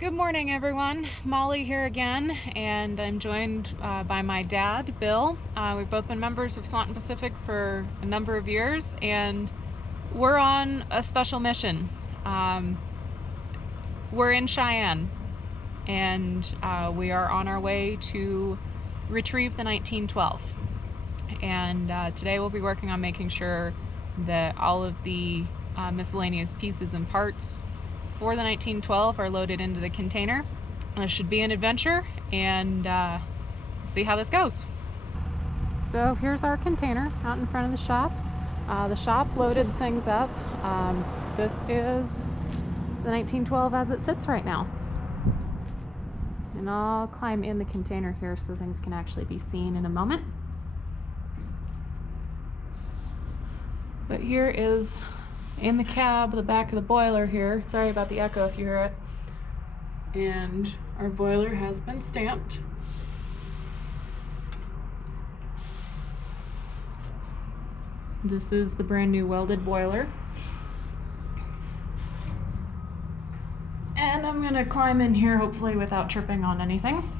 Good morning, everyone. Molly here again, and I'm joined by my dad, Bill. We've both been members of Swanton Pacific for a number of years, and we're on a special mission. We're in Cheyenne, and we are on our way to retrieve the 1912. And today we'll be working on making sure that all of the miscellaneous pieces and parts for the 1912 are loaded into the container. It should be an adventure, and see how this goes. So here's our container out in front of the shop. The shop loaded things up. This is the 1912 as it sits right now. And I'll climb in the container here so things can actually be seen in a moment. But here is in the cab, the back of the boiler here. Sorry about the echo if you hear it. And our boiler has been stamped. This is the brand new welded boiler. And I'm gonna climb in here hopefully without tripping on anything.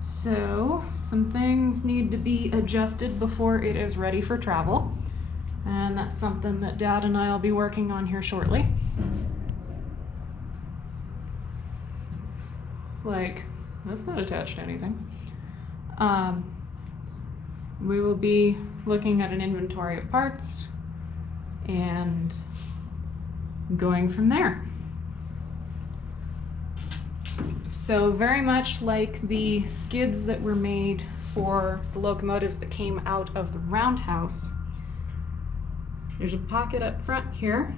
So, some things need to be adjusted before it is ready for travel. And that's something that Dad and I will be working on here shortly. Like, that's not attached to anything. We will be looking at an inventory of parts and going from there. So very much like the skids that were made for the locomotives that came out of the roundhouse, there's a pocket up front here,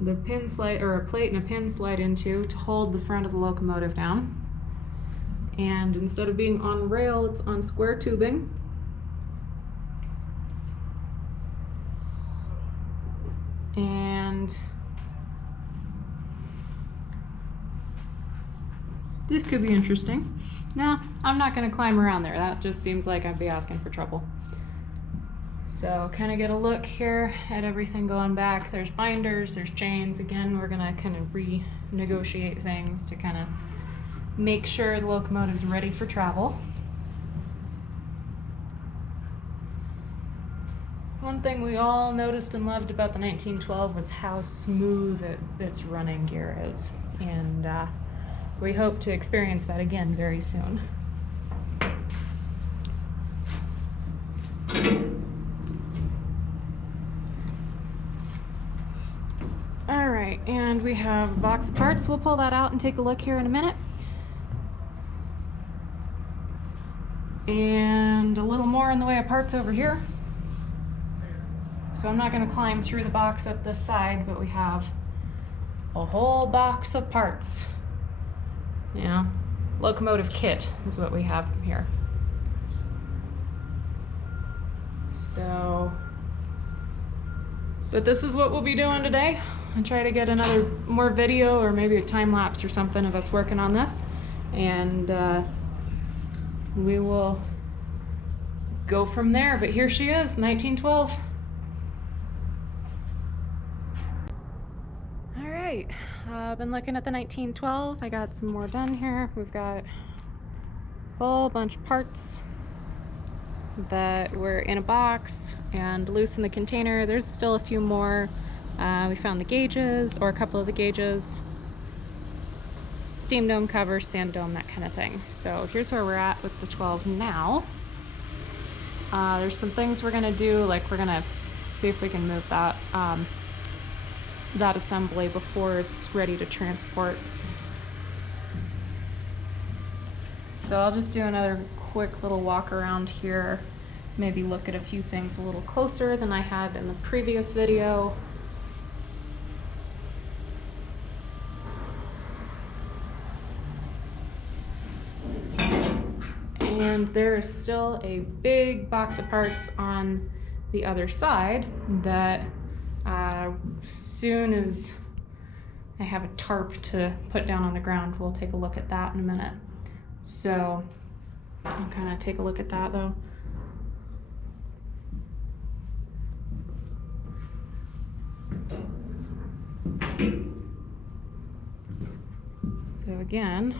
the pin slide, or a plate and a pin slide into to hold the front of the locomotive down. And instead of being on rail, it's on square tubing. And this could be interesting. No, I'm not gonna climb around there. That just seems like I'd be asking for trouble. So kind of get a look here at everything going back. There's binders, there's chains. Again, we're gonna kind of renegotiate things to kind of make sure the locomotive's ready for travel. One thing we all noticed and loved about the 1912 was how smooth its running gear is. And we hope to experience that again very soon. All right, and we have a box of parts. We'll pull that out and take a look here in a minute. And a little more in the way of parts over here. So I'm not going to climb through the box up this side, but we have a whole box of parts. Yeah, locomotive kit is what we have here. So, but this is what we'll be doing today. I'll try to get another more video or maybe a time lapse or something of us working on this. And we will go from there. But here she is, 1912. All right. I've been looking at the 1912. I got some more done here. We've got a whole bunch of parts that were in a box and loose in the container. There's still a few more. We found the gauges, or a couple of the gauges, steam dome cover, sand dome, that kind of thing. So here's where we're at with the 12 now. There's some things we're gonna do, like we're gonna see if we can move that assembly before it's ready to transport. So I'll just do another quick little walk around here, maybe look at a few things a little closer than I had in the previous video. And there's still a big box of parts on the other side that soon as I have a tarp to put down on the ground, we'll take a look at that in a minute. So I'll kind of take a look at that though. again,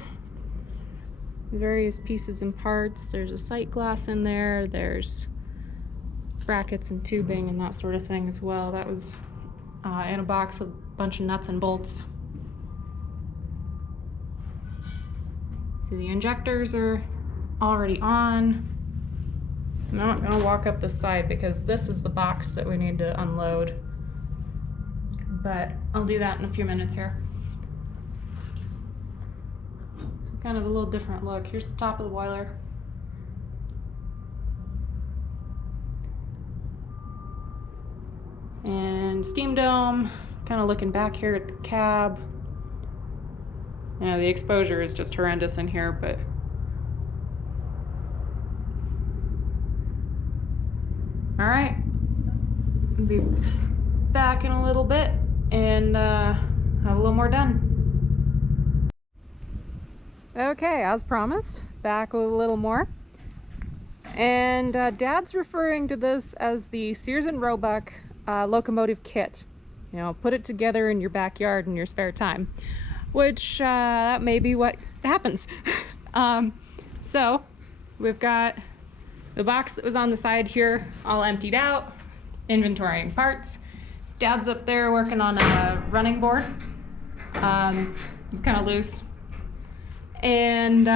various pieces and parts. There's a sight glass in there. There's brackets and tubing and that sort of thing as well. That was in a box with a bunch of nuts and bolts. See, the injectors are already on. I'm not going to walk up this side because this is the box that we need to unload, but I'll do that in a few minutes here. Kind of a little different look. Here's the top of the boiler. And steam dome, kind of looking back here at the cab. You know, the exposure is just horrendous in here, but all right, I'll be back in a little bit and have a little more done. Okay, as promised, back with a little more. And Dad's referring to this as the Sears and Roebuck locomotive kit. You know, put it together in your backyard in your spare time, which that may be what happens. So we've got the box that was on the side here all emptied out, inventorying parts. Dad's up there working on a running board. It's kind of loose. And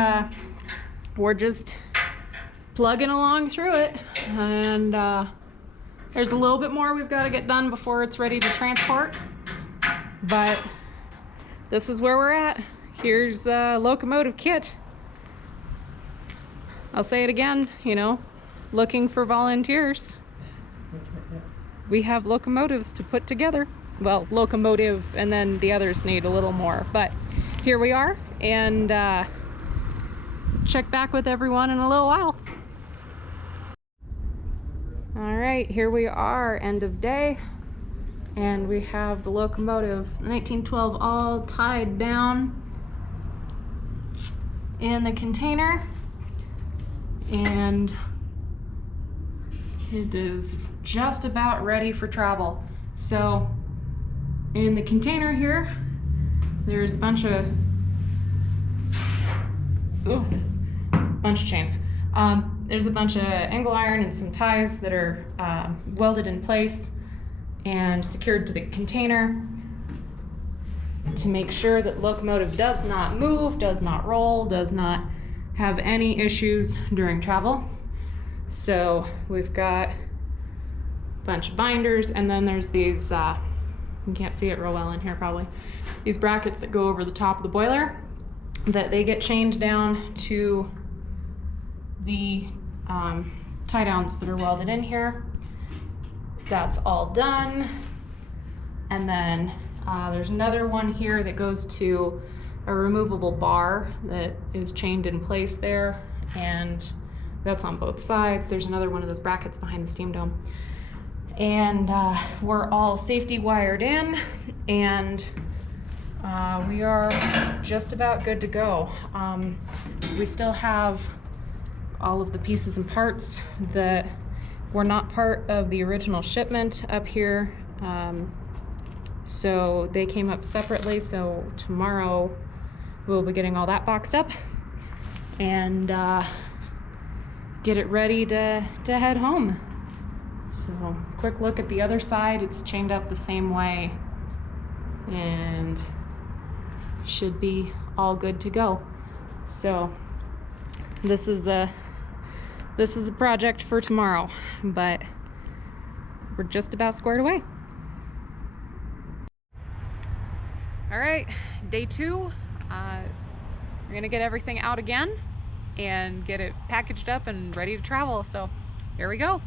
we're just plugging along through it. And there's a little bit more we've got to get done before it's ready to transport. But this is where we're at. Here's a locomotive kit. I'll say it again, you know, looking for volunteers. We have locomotives to put together. Well, locomotive, and then the others need a little more. But here we are, and check back with everyone in a little while. All right, here we are, end of day. And we have the locomotive, 1912, all tied down in the container. And it is just about ready for travel. So in the container here, there's a bunch of chains. There's a bunch of angle iron and some ties that are welded in place and secured to the container to make sure that locomotive does not move, does not roll, does not have any issues during travel. So we've got a bunch of binders, and then there's these, you can't see it real well in here probably, these brackets that go over the top of the boiler that they get chained down to the tie downs that are welded in here. That's all done. And then there's another one here that goes to a removable bar that is chained in place there, and that's on both sides. There's another one of those brackets behind the steam dome. And we're all safety wired in, and we are just about good to go. We still have all of the pieces and parts that were not part of the original shipment up here. So they came up separately, so tomorrow we'll be getting all that boxed up and get it ready to head home. So quick look at the other side. It's chained up the same way and should be all good to go. So this is a project for tomorrow, but we're just about squared away. All right, day 2. We're gonna get everything out again and get it packaged up and ready to travel. So here we go.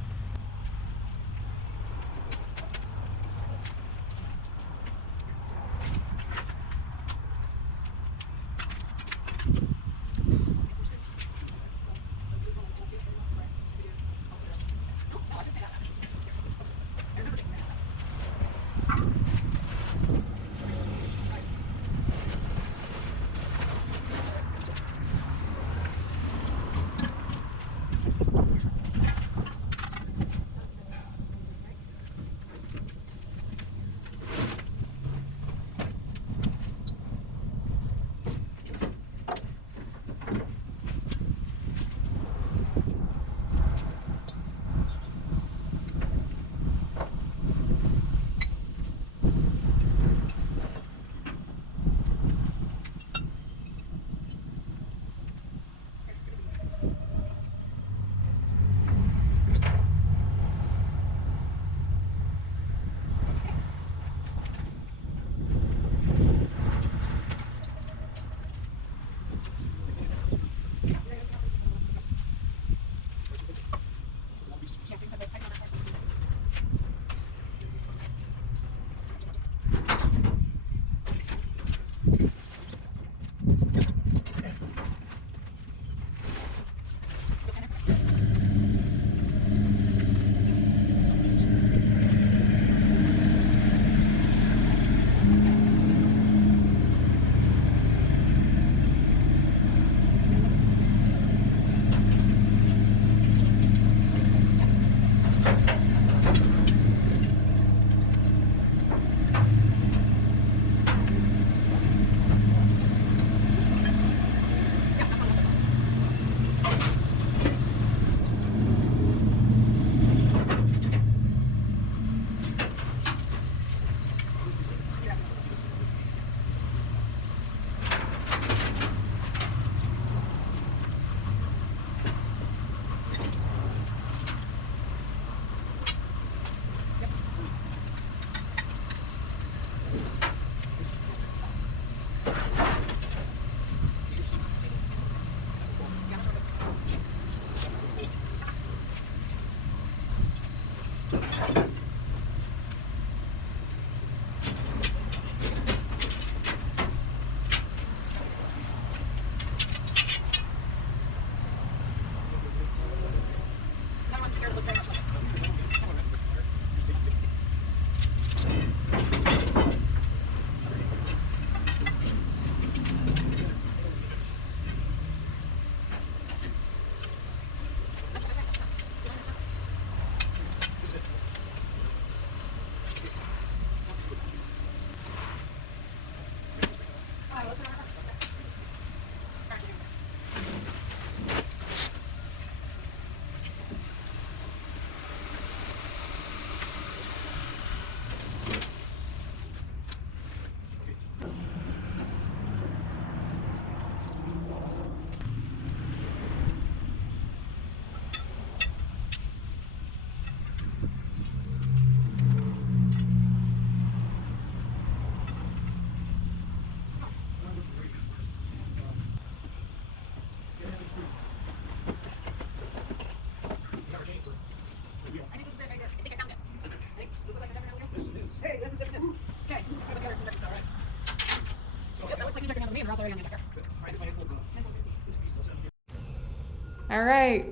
All right,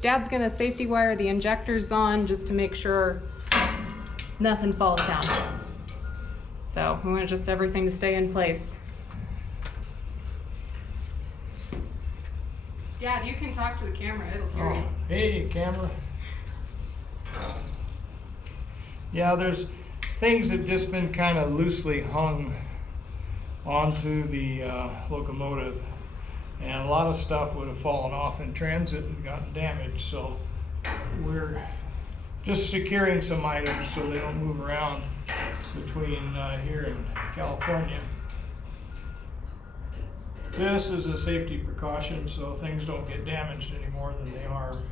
Dad's gonna safety wire the injectors on just to make sure nothing falls down. So we want just everything to stay in place. Dad, you can talk to the camera, it'll hear you. Hey, camera. Yeah, there's things that just been kind of loosely hung onto the locomotive, and a lot of stuff would have fallen off in transit and gotten damaged, so we're just securing some items so they don't move around between here and California. This is a safety precaution so things don't get damaged any more than they are.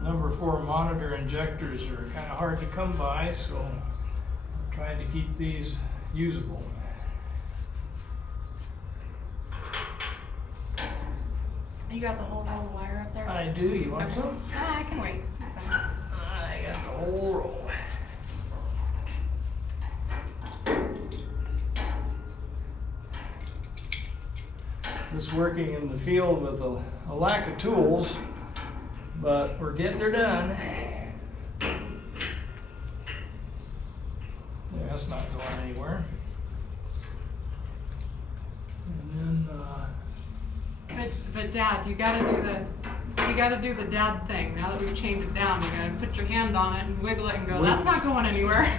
Number 4 monitor injectors are kind of hard to come by, so I'm trying to keep these usable. You got the whole roll of wire up there? I do. You want some? I can wait. That's fine. I got the whole roll. Just working in the field with a lack of tools, but we're getting her done. Yeah, that's not going anywhere. And then, But Dad, you gotta do the dad thing. Now that we've chained it down, you gotta put your hand on it and wiggle it and go, that's not going anywhere.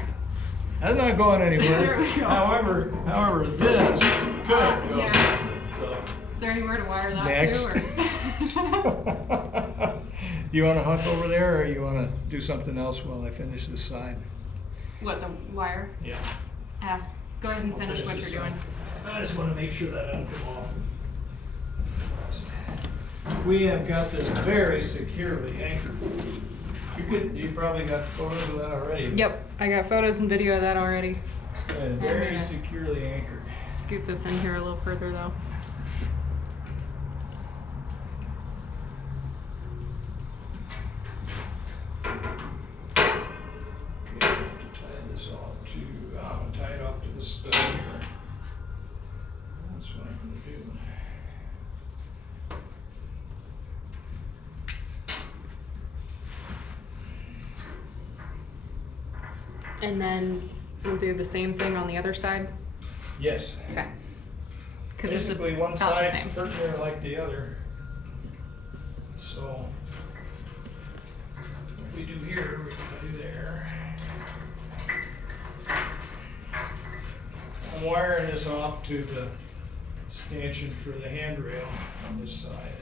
that's not going anywhere. There we go. However, this could go. Yeah. So. Is there anywhere to wire that Next. to? Or? Do you want to hunt over there, or you want to do something else while I finish this side? What, the wire? Yeah. Go ahead and I'll finish what this you're doing. side. I just want to make sure that doesn't come off. We have got this very securely anchored. You probably got photos of that already. Yep, I got photos and video of that already. And very securely anchored. Scoot this in here a little further though. Tie it off to the stud here. That's what I'm going to do. And then we'll do the same thing on the other side? Yes. Okay. Basically, one side's perpendicular like the other. So, what we do here, we're going to do there. I'm wiring this off to the stanchion for the handrail on this side,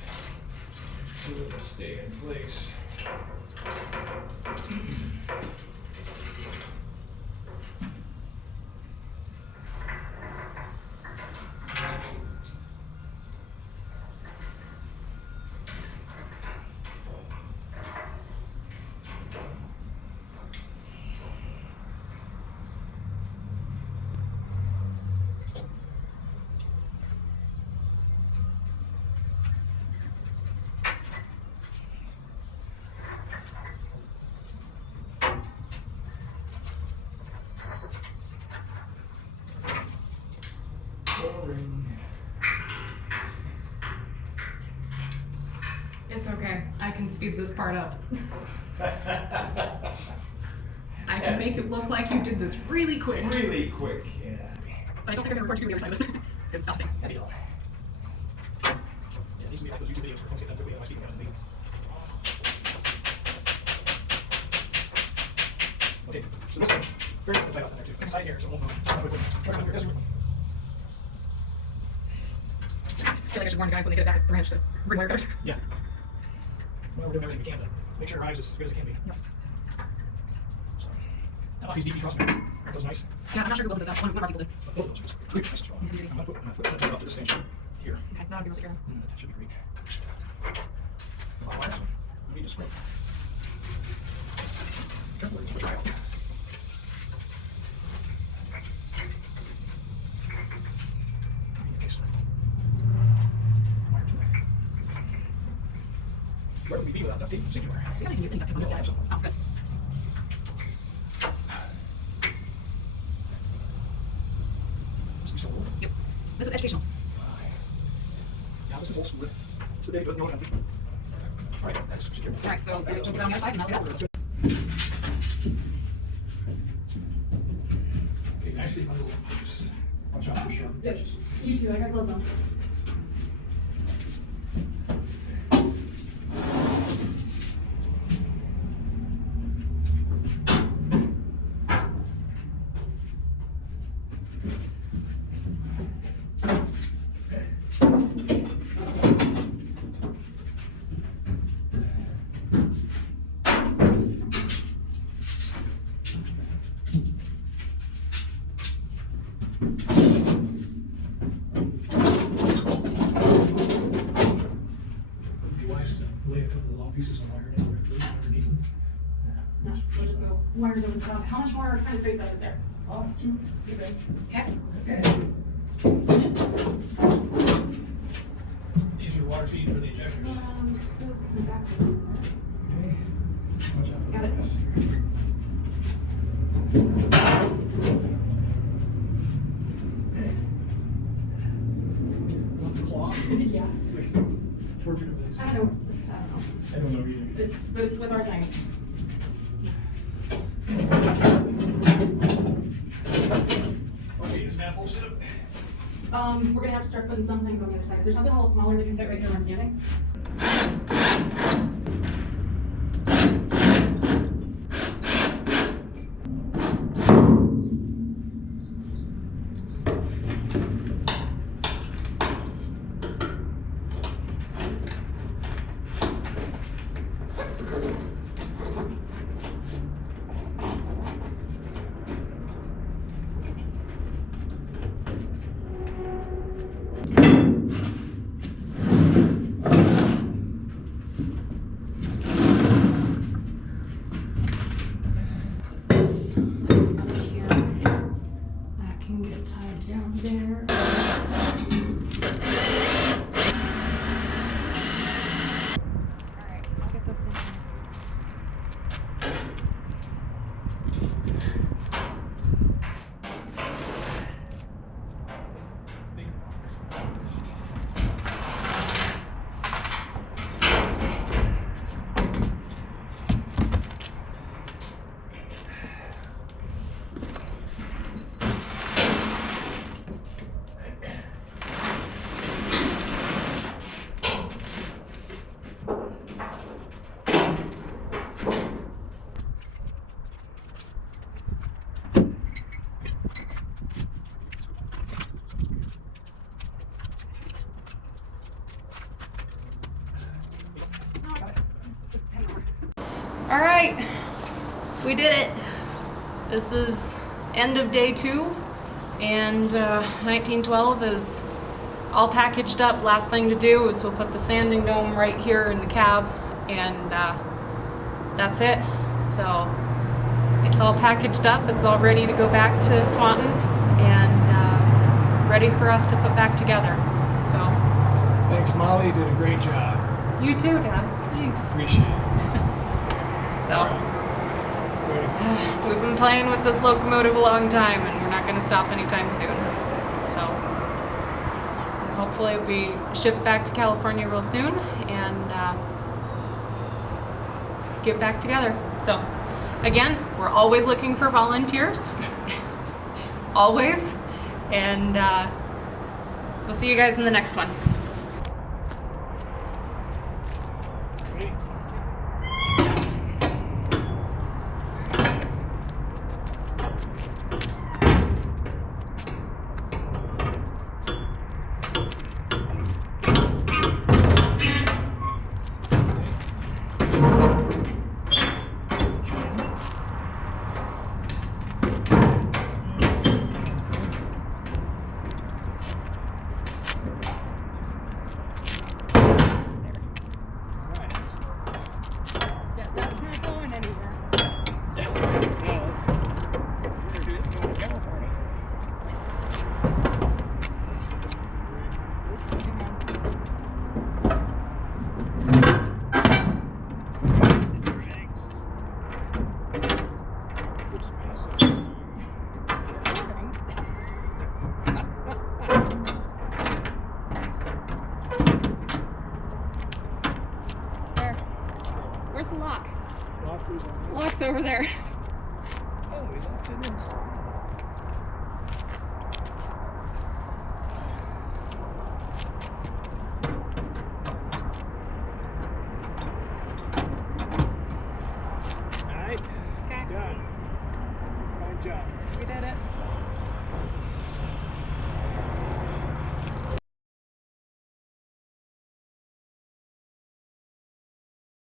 so it'll stay in place. It's okay. I can speed this part up. I can make it look like you did this really quick. Really quick, yeah. But I don't think I'm going to record you the other side of this. It's bouncing. Yeah, it needs to be like those YouTube videos where folks get that video on my speaking out. Okay, so this thing, very quick to tie off in there too. Next side here, so it won't move. I feel like I should warn the guys when they get it back at the ranch to bring wire cutters. Yeah. Well, we're doing everything we can to make sure it arrives as good as it can be. Yep. So, now off these DP crossing, aren't those nice? Yeah, I'm not sure who built this out. One of our people did. Both of those are nice and strong. I'm going to put that off to the station here. Okay, now I'll give us a second. That should be great. A lot of wires. Let me just wait. Careful, switch right out. Where would we be without duct tape in particular? We haven't used any duct tape on this yet. Oh, good. Yep. This is educational. Yeah, this is old school. It's the day good in the old country. All right, next, secure. All right, so jump it on the other side and knock it out. Okay, can I see my little, just watch out for sharp edges. You too, I got gloves on. Lay a couple of long pieces of wire underneath them. No, we'll just go wires over the top. How much more kind of space that is there? Oh, two, you're good. Okay. These are water feed for the injectors. Those in the back. Okay. Watch out for Got it. this. Want the claw? Yeah. Torture device. I don't know. I don't know either. But it's with our things. Okay, does manifold sit up? We're gonna have to start putting some things on the other side. Is there something a little smaller that can fit right here where I'm standing? This up here, that can get tied down there. Alright, I'll get this in here. All right, we did it. This is end of day 2, and 1912 is all packaged up. Last thing to do is we'll put the sanding dome right here in the cab, and that's it. So it's all packaged up. It's all ready to go back to Swanton, and ready for us to put back together. So Thanks, Molly. You did a great job. you too, Dad. Thanks. Appreciate it. So. Way to go. We've been playing with this locomotive a long time, and we're not going to stop anytime soon. So hopefully it'll be shipped back to California real soon and get back together. So again, we're always looking for volunteers. Always. And we'll see you guys in the next one. there.